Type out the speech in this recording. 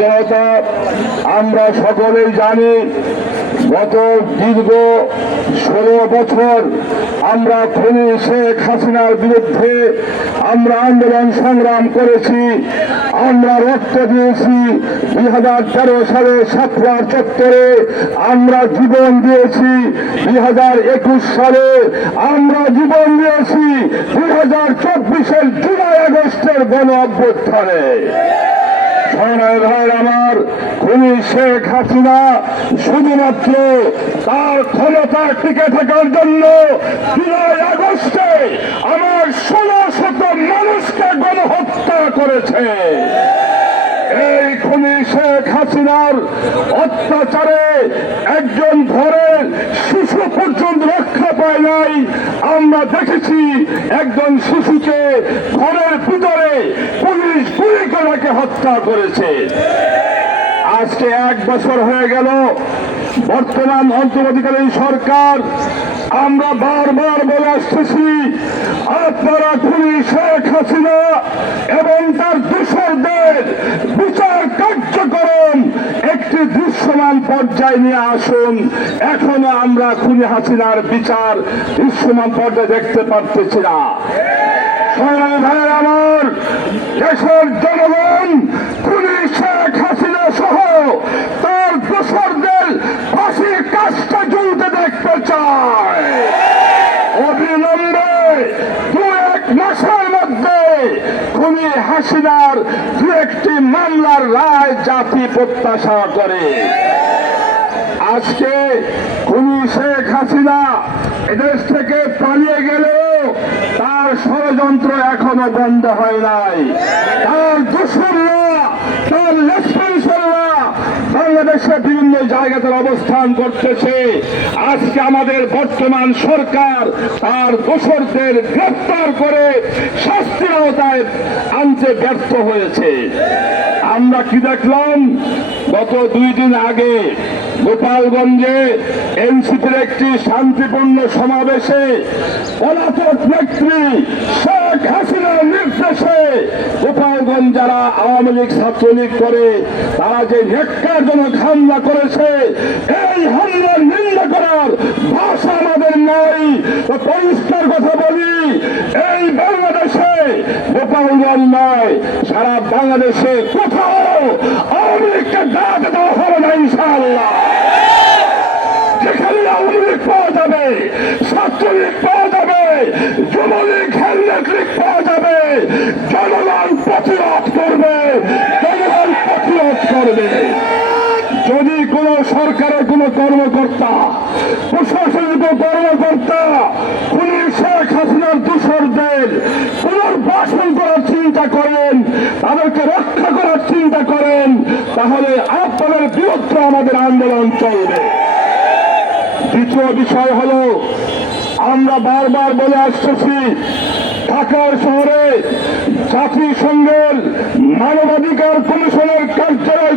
জনতা, আমরা সকলেই জানি গত দীর্ঘ ষোলো বছর আমরা খুনি শেখ হাসিনার বিরুদ্ধে আমরা আন্দোলন সংগ্রাম করেছি। আমরা রক্ত দিয়েছি দুই হাজার তেরো সালে সাতবার চত্বরে। আমরা জীবন দিয়েছি দুই হাজার একুশ সালে। আমরা জীবন দিয়েছি দুই হাজার চব্বিশের জুলাই আগস্টের গণ অভ্যুত্থানে। সোনায় ভাইয়ের আমার। খুনি শেখ হাসিনা শুধুমাত্র তার ক্ষমতা টিকে থাকার জন্য জুলাই আগস্টে আমার ষোলো শত মানুষকে গণহত্যা করেছে। এই খুনি শেখ হাসিনার অত্যাচারে একজন পর্যন্ত রক্ষা পায় নাই। আমরা দেখেছি একজন শিশুকে ঘরের ভিতরে পুলিশ গুলি করাকে হত্যা করেছে। আজকে এক বছর হয়ে গেল, বর্তমান অন্তর্বর্তীকালীন সরকার, আমরা বারবার বলে আসতেছি, আপনারা খুনি শেখ হাসিনা এবং তার দূষরদের বিচার কার্যক্রম একটি দৃশ্যমান পর্যায়ে নিয়ে আসুন। এখনও আমরা খুনি হাসিনার বিচার দৃশ্যমান পর্যায়ে দেখতে পারতেছি না। আমার দেশের জনগণ, খুনি শেখ হাসিনা সহ তার দোসরদের ফাঁসির কাজটা জ্বলতে দেখতে চায়। অবিলম্বে দু এক মাসের মধ্যে খুনি হাসিনার দু একটি মামলার রায় জাতি প্রত্যাশা করে। আজকে খুনি শেখ হাসিনা এদেশ থেকে পালিয়ে গেলেও তার ষড়যন্ত্র এখনও বন্ধ হয় নাই। তার দুশ্মনরা তার লেসপেন্সাররা বাংলাদেশের বিভিন্ন জায়গাতে অবস্থান করতেছে। আজকে আমাদের বর্তমান সরকার তার দোষরদের গ্রেপ্তার করে শাস্তির আওতায় আনতে ব্যর্থ হয়েছে। আমরা কি দেখলাম? গত দুই দিন আগে গোপালগঞ্জে এনসিপির একটি শান্তিপূর্ণ সমাবেশে পলাতক নেত্রী শেখ হাসিনার নির্দেশে গোপালগঞ্জ যারা আওয়ামী লীগ ছাত্রলীগ করে, তারা যে নেককারজনক হামলা করেছে, এই হামলার নিন্দা করার ভাষা আমাদের নাই। পরিষ্কার কথা বলি, এই বাংলাদেশে গোপালগঞ্জ নয়, সারা বাংলাদেশে কোথাও আওয়ামী লীগকে ডাক দেওয়া হবে না, ইনশাআল্লাহ যেখানে আওয়ামী লীগ পাওয়া যাবে, ছাত্রলীগ পাওয়া যাবে, যুবলীগ হেলমেট লীগ পাওয়া যাবে, জনগণ প্রতিরোধ করবে, জনগণ প্রতিরোধ করবে। যদি কোন সরকারের কোন কর্মকর্তা প্রশাসনের কোন কর্মকর্তা পুলিশ শেখ হাসিনার দূষরদের পুনর্বাসন করার চিন্তা করেন, তাদেরকে রক্ষা করার চিন্তা করেন, তাহলে আপনাদের বিরুদ্ধে আমাদের আন্দোলন চলবে। দ্বিতীয় বিষয় হল আমরা বারবার বলে আসতেছি ঢাকার শহরে জাতিসংঘের মানবাধিকার কমিশনের কার্যালয়